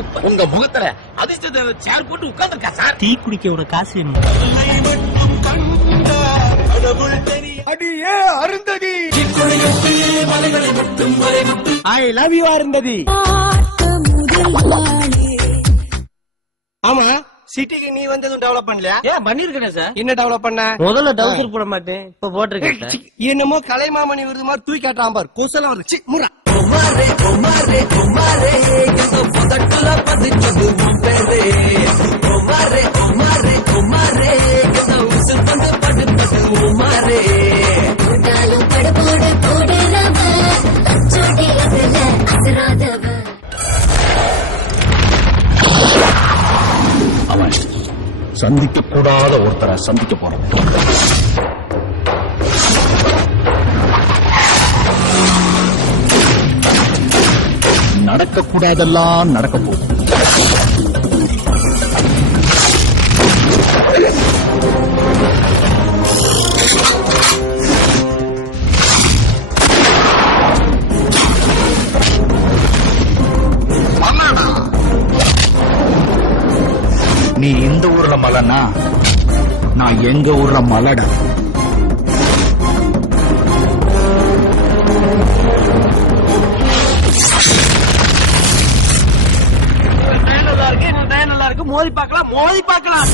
Super. உங்க முகத்துல அதிர்ஷ்ட சேர் போட்டு உட்கார்ந்துருக்கா சார். டீ குடிக்க ஒரு காசு வேணும். அடியே Arundhati, I love you Arundhati. ஆமா, சிட்டிக்கு நீ வந்ததும் டெவலப் பண்ணலையா? ஏன் பண்ணிருக்கேன் சார். என்ன டெவலப் பண்ண? முதல்ல டவுசர் போட மாட்டேன், இப்ப போட்டிருக்கேன். என்னமோ கலைமாமணி விருது மாதிரி தூக்கி காட்டாம பாரு. கொசல வருது. முறா அவன் சந்திக்க கூடாத ஒருத்தரை சந்திக்க போறேன். நடக்க கூடாதெல்லாம் நடக்க போகும். நீ இந்த ஊர்ல மலைனா நான் எங்க ஊர்ல மலடா. நல்லா இருக்கு, மோதி பார்க்கலாம்.